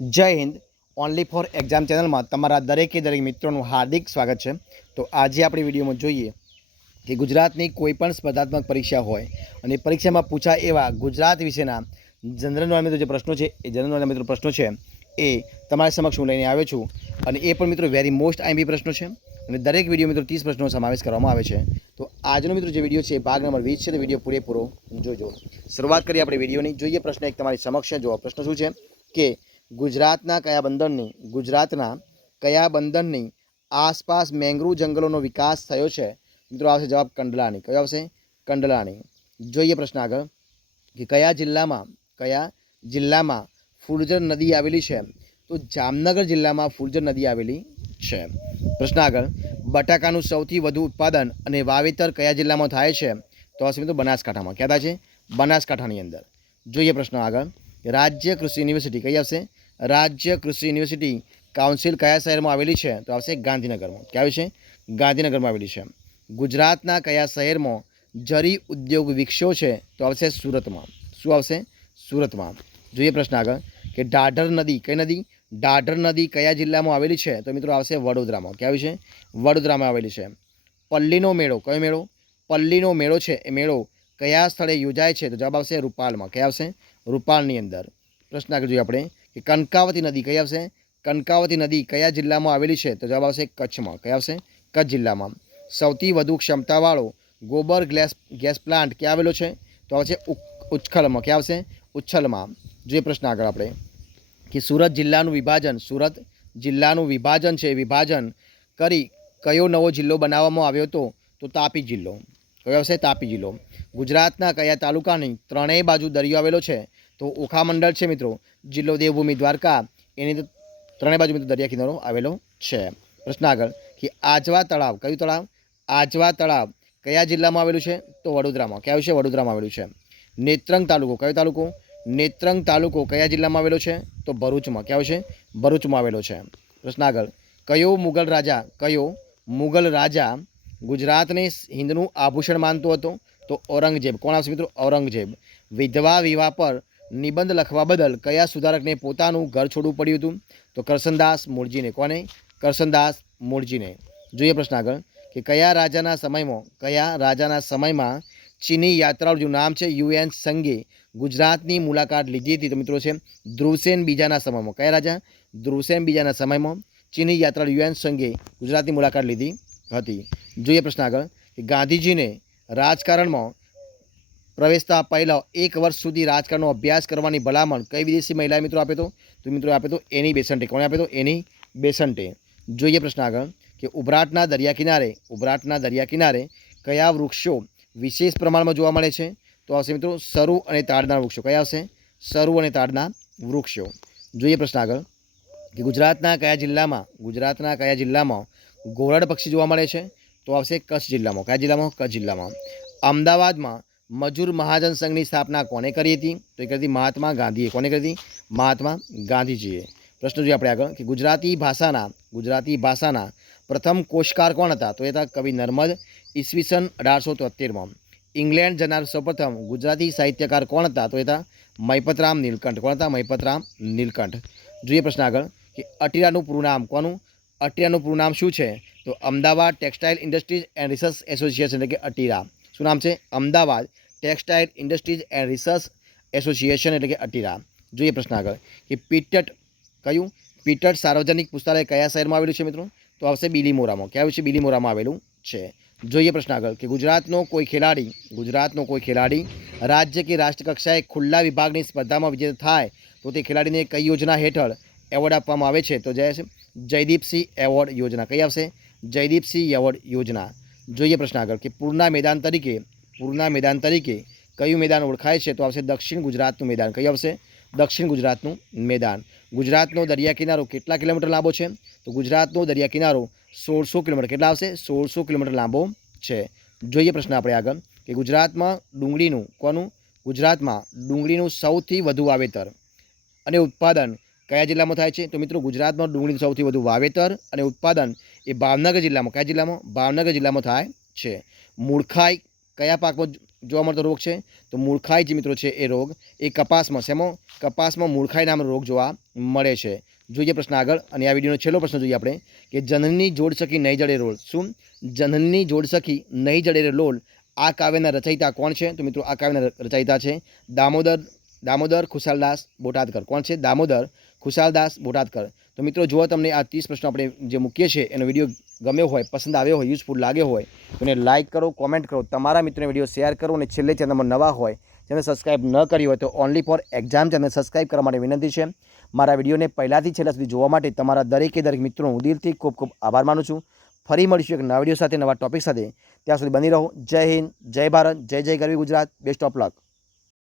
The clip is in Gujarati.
જય હિન્દ. ઓનલી ફોર એક્ઝામ ચેનલમાં તમારા દરેકે દરેક મિત્રોનું હાર્દિક સ્વાગત છે. તો આજે આપણી વિડીયોમાં જોઈએ કે ગુજરાતની કોઈ પણ સ્પર્ધાત્મક પરીક્ષા હોય અને પરીક્ષામાં પૂછાય એવા ગુજરાત વિશેના જનરલ નોલેજ મિત્રો જે પ્રશ્નો છે એ જનરલ નોલેજ મિત્રો પ્રશ્નો છે એ તમારી સમક્ષ હું લઈને આવ્યો છું. અને એ પણ મિત્રો વેરી મોસ્ટ આઈએમપી પ્રશ્નો છે અને દરેક વિડીયો મિત્રો 30 પ્રશ્નોનો સમાવેશ કરવામાં આવે છે. તો આજનો મિત્રો જે વિડીયો છે એ ભાગ નંબર 20 છે. તો વિડીયો પૂરેપૂરો જોજો. શરૂઆત કરીએ આપણે વિડીયોની. જોઈએ પ્રશ્ન એક તમારી સમક્ષ છે. જો પ્રશ્ન શું છે કે ગુજરાતના કયા બંદરની આસપાસ મેંગ્રુવ જંગલોનો વિકાસ થયો છે? મિત્રો આવશે જવાબ કંડલાની. કયો આવશે? કંડલાની. જોઈએ પ્રશ્ન આગળ કે કયા જિલ્લામાં ફુલજર નદી આવેલી છે? તો જામનગર જિલ્લામાં ફુલજર નદી આવેલી છે. પ્રશ્ન આગળ બટાકાનું સૌથી વધુ ઉત્પાદન અને વાવેતર કયા જિલ્લામાં થાય છે? તો આવશે મિત્રો બનાસકાંઠામાં. ક્યાં થાય છે? બનાસકાંઠાની અંદર. જોઈએ પ્રશ્ન આગળ રાજ્ય કૃષિ યુનિવર્સિટી કઈ આવશે? રાજ્ય કૃષિ યુનિવર્સિટી કાઉન્સિલ કયા શહેરમાં આવેલી છે? તો આવશે ગાંધીનગરમાં. ક્યાં આવી છે? ગાંધીનગરમાં આવેલી છે. ગુજરાતના કયા શહેરમાં જરી ઉદ્યોગ વિકસ્યો છે? તો આવશે સુરતમાં. શું આવશે? સુરતમાં. જોઈએ પ્રશ્ન આગળ કે ઢાઢર નદી કઈ નદી? ઢાઢર નદી કયા જિલ્લામાં આવેલી છે? તો મિત્રો આવશે વડોદરામાં. ક્યાં આવી છે? વડોદરામાં આવેલી છે. પલ્લીનો મેળો કયો મેળો? પલ્લીનો મેળો છે એ મેળો કયા સ્થળે યોજાય છે? તો જવાબ આવશે રૂપાલમાં. ક્યાં આવશે? રૂપાલની અંદર. પ્રશ્ન આગળ જોઈએ આપણે કે કનકાવતી નદી કઈ આવશે? કનકાવતી નદી કયા જિલ્લામાં આવેલી છે? તો જવાબ આવશે કચ્છમાં. કયા આવશે? કચ્છ જિલ્લામાં. સૌથી વધુ ક્ષમતાવાળો ગોબર ગેસ પ્લાન્ટ ક્યાં આવેલો છે? તો આવશે ઉચ્છલમાં. ક્યાં આવશે? ઉચ્છલમાં. જોઈએ પ્રશ્ન આગળ આપણે કે સુરત જિલ્લાનું વિભાજન છે વિભાજન કરી કયો નવો જિલ્લો બનાવવામાં આવ્યો હતો? તો તાપી જિલ્લો. કયો આવશે? તાપી જિલ્લો. ગુજરાતના કયા તાલુકાની ત્રણેય બાજુ દરિયો આવેલો છે? તો ઓખા મંડળ છે મિત્રો. જિલ્લો દેવભૂમિ દ્વારકા એની તો ત્રણેય બાજુ મિત્રો દરિયા કિનારો આવેલો છે. પ્રશ્ન આગળ કે આજવા તળાવ કયું તળાવ? આજવા તળાવ કયા જિલ્લામાં આવેલું છે? તો વડોદરામાં. ક્યાં આવ્યું છે? વડોદરામાં આવેલું છે. નેત્રંગ તાલુકો કયો તાલુકો? નેત્રંગ તાલુકો કયા જિલ્લામાં આવેલો છે? તો ભરૂચમાં. ક્યાં છે? ભરૂચમાં આવેલો છે. પ્રશ્ન આગળ કયો મુગલ રાજા ગુજરાતને હિન્દનું આભૂષણ માનતો હતો? તો ઔરંગઝેબ. કોણ આવશે મિત્રો? ઔરંગઝેબ. વિધવા વિવાહ પર નિબંધ લખવા બદલ કયા સુધારકને પોતાનું ઘર છોડવું પડ્યું હતું? તો કરસનદાસ મૂળજીને. કોને? કરસનદાસ મૂળજીને. જોઈએ પ્રશ્ન આગળ કે કયા રાજાના સમયમાં ચીની યાત્રાળુનું નામ છે યુએન સંગે ગુજરાતની મુલાકાત લીધી હતી? તો મિત્રો છે ધ્રુવસેન બીજાના સમયમાં. કયા રાજા? ધ્રુવસેન બીજાના સમયમાં ચીની યાત્રાળુ યુએન સંગે ગુજરાતની મુલાકાત લીધી હતી. જોઈએ પ્રશ્ન આગળ કે ગાંધીજીને રાજકારણમાં પ્રવેશતા પહેલાં 1 વર્ષ સુધી રાજકારણનો અભ્યાસ કરવાની ભલામણ કઈ વિદેશી મહિલાએ મિત્રો આપ્યો હતો? તો મિત્રો આપ્યો તો એની બેસન્ટે. કોણે આપ્યો તો? એની બેસન્ટે. જોઈએ પ્રશ્ન આગળ કે ઉભરાટના દરિયા કિનારે કયા વૃક્ષો વિશેષ પ્રમાણમાં જોવા મળે છે? તો આવશે મિત્રો સરુ અને તાડના વૃક્ષો. કયા આવશે? સરુ અને તાડના વૃક્ષો. જોઈએ પ્રશ્ન આગળ કે ગુજરાતના કયા જિલ્લામાં ઘોરાડ પક્ષી જોવા મળે છે? તો આવશે કચ્છ જિલ્લામાં. કયા જિલ્લામાં? કચ્છ જિલ્લામાં. અમદાવાદમાં મજૂર મહાજન સંઘની સ્થાપના કોને કરી હતી? તો એ કરી હતી મહાત્મા ગાંધીએ. કોને કરી હતી? મહાત્મા ગાંધીજીએ. પ્રશ્ન જોઈએ આપણે આગળ કે ગુજરાતી ભાષાના પ્રથમ કોશકાર કોણ હતા? તો એ હતા કવિ નર્મદ. ઈસવીસન 1873માં. ઇંગ્લેન્ડ જનાર સૌપ્રથમ ગુજરાતી સાહિત્યકાર કોણ હતા? તો એ હતા મહિપતરામ નીલકંઠ. કોણ હતા? મહિપતરામ નીલકંઠ. જોઈએ પ્રશ્ન આગળ કે અટીરાનું પૂરું નામ કોનું? અટીરાનું પૂરું નામ શું છે? તો Ahmedabad textile industries and research association એટલે કે અટીરા. શું નામ છે? Ahmedabad textile industries and research association એટલે કે અટીરા. જોઈએ પ્રશ્ન આગળ કે પીટટ સાર્વજનિક પુસ્તકાલય કયા શહેરમાં આવેલું છે મિત્રો? તો આવશે બિલીમોરામાં. ક્યાં આવ્યું છે? બિલીમોરામાં આવેલું છે. જોઈએ પ્રશ્ન આગળ કે ગુજરાતનો કોઈ ખેલાડી રાજ્ય કે રાષ્ટ્ર કક્ષાએ ખુલ્લા વિભાગની સ્પર્ધામાં વિજેતા થાય તો તે ખેલાડીને કઈ યોજના હેઠળ એવોર્ડ આપવામાં આવે છે? તો જયદીપસિંહ એવોર્ડ યોજના. કઈ આવશે? જયદીપસિંહ એવોર્ડ યોજના. જોઈએ પ્રશ્ન આગળ કે પૂરના મેદાન તરીકે કયું મેદાન ઓળખાય છે? તો આવશે દક્ષિણ ગુજરાતનું મેદાન. કયું આવશે? દક્ષિણ ગુજરાતનું મેદાન. ગુજરાતનો દરિયા કિનારો કેટલા કિલોમીટર લાંબો છે? તો ગુજરાતનો દરિયા કિનારો 1600 કિલોમીટર. કેટલા આવશે? 1600 કિલોમીટર લાંબો છે. જોઈએ પ્રશ્ન આપણે આગળ કે ગુજરાતમાં ડુંગળીનું સૌથી વધુ વાવેતર અને ઉત્પાદન કયા જિલ્લામાં થાય છે? તો મિત્રો ગુજરાતમાં ડુંગળીનું સૌથી વધુ વાવેતર અને ઉત્પાદન એ ભાવનગર જિલ્લામાં. કયા જિલ્લામાં? ભાવનગર જિલ્લામાં થાય છે. મૂળખાઈ કયા પાકમાં જોવા મળતો રોગ છે? તો મૂળખાઈ જે મિત્રો છે એ રોગ એ કપાસમાં કપાસમાં મૂળખાઈ નામનો રોગ જોવા મળે છે. જોઈએ પ્રશ્ન આગળ, અને આ વિડીયોનો છેલ્લો પ્રશ્ન જોઈએ આપણે કે જનની જોડસખી નહીં જડે રોલ. શું? જનની જોડસખી નહીં જડે રોલ આ કાવ્યના રચયિતા કોણ છે? તો મિત્રો આ કાવ્યના રચયિતા છે દામોદર ખુશાલદાસ બોટાદકર. કોણ છે? દામોદર ખુશાલદાસ બોટાદકર. તો મિત્રો જો તમને આ 30 પ્રશ્નો આપણે જે મૂકીએ છીએ એનો વિડીયો ગમ્યો હોય, પસંદ આવ્યો હોય, યુઝફુલ લાગ્યો હોય તો એને લાઇક કરો, કોમેન્ટ કરો, તમારા મિત્રોને વિડીયો શેર કરો, અને છેલ્લે ચેનલમાં નવા હોય ચેનલ સબસ્ક્રાઇબ ન કરી હોય તો only for exam channel subscribe કરવા માટે વિનંતી છે. મારા વિડીયોને પહેલાંથી છેલ્લા સુધી જોવા માટે તમારા દરેકે દરેક મિત્રોનો હું દિલથી ખૂબ ખૂબ આભાર માનું છું. ફરી મળીશું એક નવા વિડીયો સાથે, નવા ટોપિક સાથે. ત્યાં સુધી બની રહો. જય હિન્દ, જય ભારત, જય જય ગરવી ગુજરાત. Best of luck.